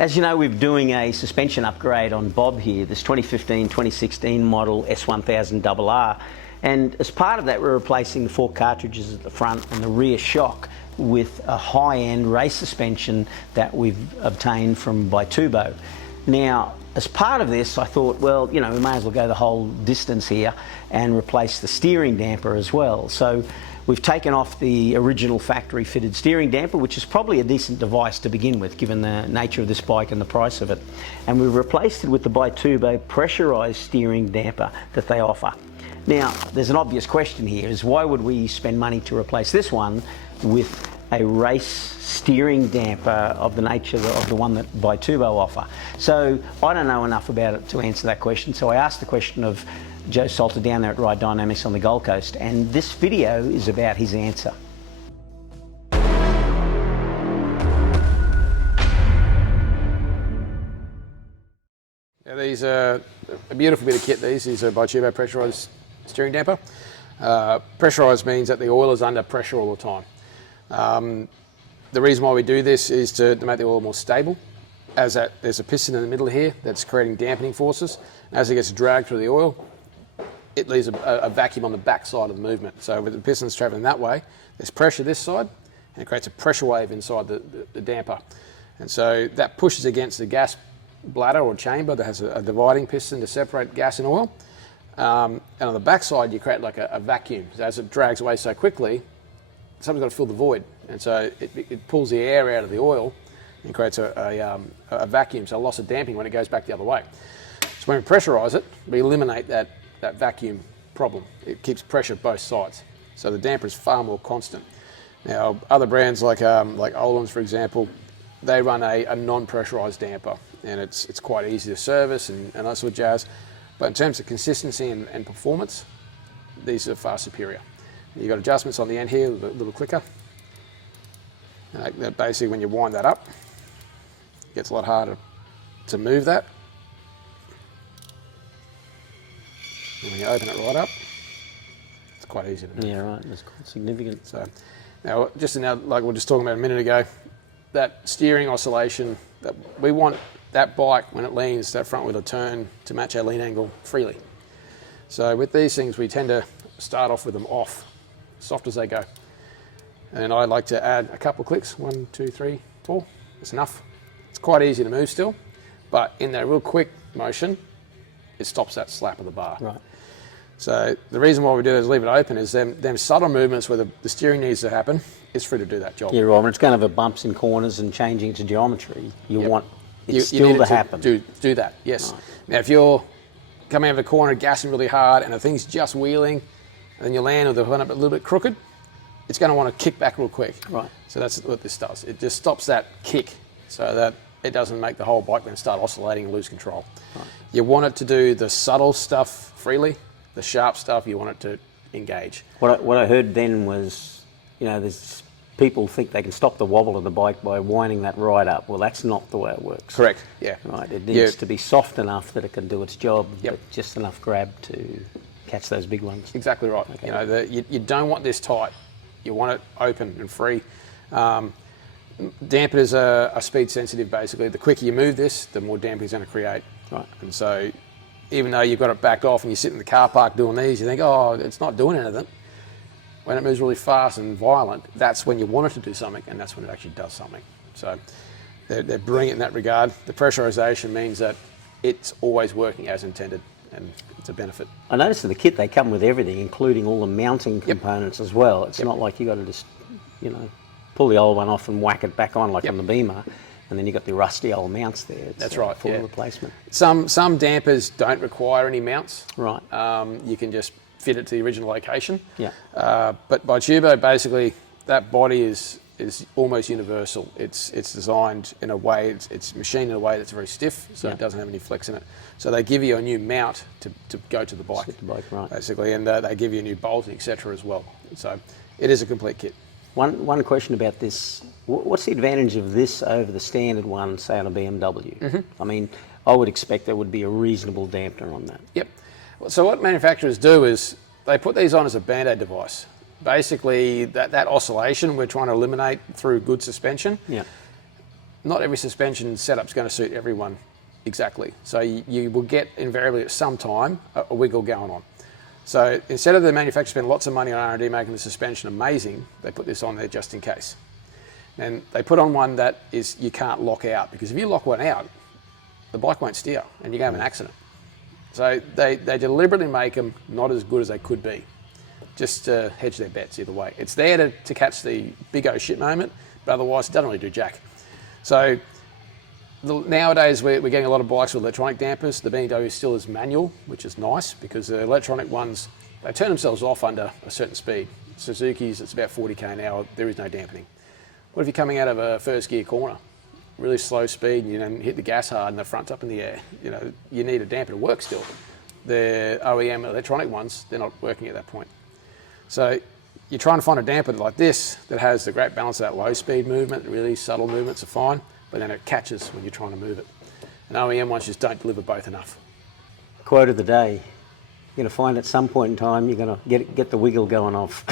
As you know, we're doing a suspension upgrade on Bob here, this 2015-2016 model S1000RR. And as part of that, we're replacing the 4 cartridges at the front and the rear shock with a high-end race suspension that we've obtained from Bitubo. Now, as part of this, I thought, well, you know, we may as well go the whole distance here and replace the steering damper as well. So we've taken off the original factory fitted steering damper, which is probably a decent device to begin with, given the nature of this bike and the price of it. And we've replaced it with the Bitubo pressurised steering damper that they offer. Now, there's an obvious question here, is why would we spend money to replace this one with a race steering damper of the nature of the one that Bitubo offer? So I don't know enough about it to answer that question, so I asked the question of Joe Salter down there at Ride Dynamics on the Gold Coast, and this video is about his answer. Yeah, these are a beautiful bit of kit. These are Bitubo pressurised steering damper. Pressurised means that the oil is under pressure all the time. The reason why we do this is to make the oil more stable. There's a piston in the middle here that's creating dampening forces. As it gets dragged through the oil, it leaves a vacuum on the back side of the movement. So with the pistons travelling that way, there's pressure this side, and it creates a pressure wave inside the damper. And so that pushes against the gas bladder or chamber that has a dividing piston to separate gas and oil. And on the back side, you create like a vacuum. So as it drags away so quickly, something's got to fill the void. And so it pulls the air out of the oil and creates a vacuum, so a loss of damping when it goes back the other way. So when we pressurise it, we eliminate that vacuum problem. It keeps pressure both sides. So the damper is far more constant. Now, other brands like Olin's, for example, they run a non-pressurised damper, and it's quite easy to service and that sort of jazz. But in terms of consistency and performance, these are far superior. You've got adjustments on the end here with a little clicker. And basically, when you wind that up, it gets a lot harder to move that. And when you open it right up, it's quite easy to move. Yeah, right, that's quite significant. So now, like we were just talking about a minute ago, that steering oscillation, that we want that bike, when it leans, that front wheel to turn to match our lean angle freely. So with these things, we tend to start off with them off, soft as they go. And I like to add a couple of clicks, 1, 2, 3, 4, that's enough. It's quite easy to move still, but in that real quick motion, it stops that slap of the bar. Right. So the reason why we do is leave it open is them subtle movements where the steering needs to happen, it's free to do that job. Yeah, right, when it's going over bumps and corners and changing to geometry, you want it still you need to happen. Do that, yes. Right. Now if you're coming out of a corner, gassing really hard, and the thing's just wheeling, and then you land with the hood up a little bit crooked, it's going to want to kick back real quick. Right. So that's what this does. It just stops that kick so that it doesn't make the whole bike then start oscillating and lose control. Right. You want it to do the subtle stuff freely, the sharp stuff you want it to engage. What I heard then was, you know, there's people think they can stop the wobble of the bike by winding that right up. Well, that's not the way it works. Correct, yeah. Right, it needs to be soft enough that it can do its job, Yep. but just enough grab to catch those big ones. Exactly right. Okay. You know, you don't want this tight. You want it open and free. Dampers are speed sensitive, basically. The quicker you move this, the more damping it's going to create. Right. And so even though you've got it backed off and you sit in the car park doing these, you think, oh, it's not doing anything. When it moves really fast and violent, that's when you want it to do something, and that's when it actually does something. So they're brilliant in that regard. The pressurization means that it's always working as intended, and it's a benefit. I noticed in the kit they come with everything, including all the mounting components as well. It's not like you got to just, you know, pull the old one off and whack it back on like on the Beamer, and then you got the rusty old mounts there. It's that's right. Full replacement. Some dampers don't require any mounts. Right. You can just fit it to the original location. Yeah. But Bitubo, basically, that body is almost universal. It's designed in a way, it's machined in a way that's very stiff, so it doesn't have any flex in it. So they give you a new mount to go to the bike. Fit the bike, right. Basically, and they give you a new bolt, etc. as well. So it is a complete kit. One question about this, what's the advantage of this over the standard one, say on a BMW? Mm-hmm. I mean, I would expect there would be a reasonable dampener on that. Yep. So what manufacturers do is they put these on as a Band-Aid device. Basically, that oscillation we're trying to eliminate through good suspension. Yeah. not every suspension setup's going to suit everyone exactly. So you will get invariably at some time a wiggle going on. So instead of the manufacturer spending lots of money on R&D making the suspension amazing, they put this on there just in case. And they put on one that is you can't lock out, because if you lock one out, the bike won't steer and you're going to have an accident. So they deliberately make them not as good as they could be, just to hedge their bets either way. It's there to catch the big oh shit moment, but otherwise it doesn't really do jack. So nowadays we're getting a lot of bikes with electronic dampers. The BMW still is manual, which is nice, because the electronic ones, they turn themselves off under a certain speed. Suzuki's, it's about 40k an hour, there is no dampening. What if you're coming out of a first gear corner, really slow speed, and you hit the gas hard and the front's up in the air? You need a damper to work still. The OEM electronic ones, they're not working at that point. So you're trying to find a damper like this that has the great balance of that low speed movement, really subtle movements are fine, but then it catches when you're trying to move it. And OEM ones just don't deliver both enough. Quote of the day, you're going to find at some point in time you're going to get the wiggle going off.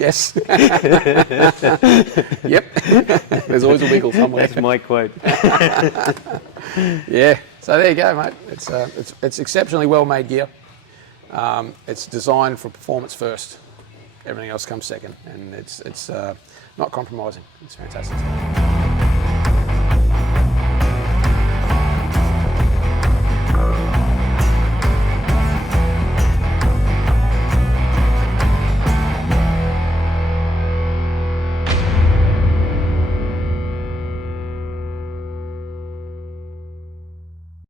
Yes. Yep. There's always a wiggle somewhere. That's my quote. Yeah. So there you go, mate. It's exceptionally well made gear. It's designed for performance first. Everything else comes second, and it's not compromising. It's fantastic.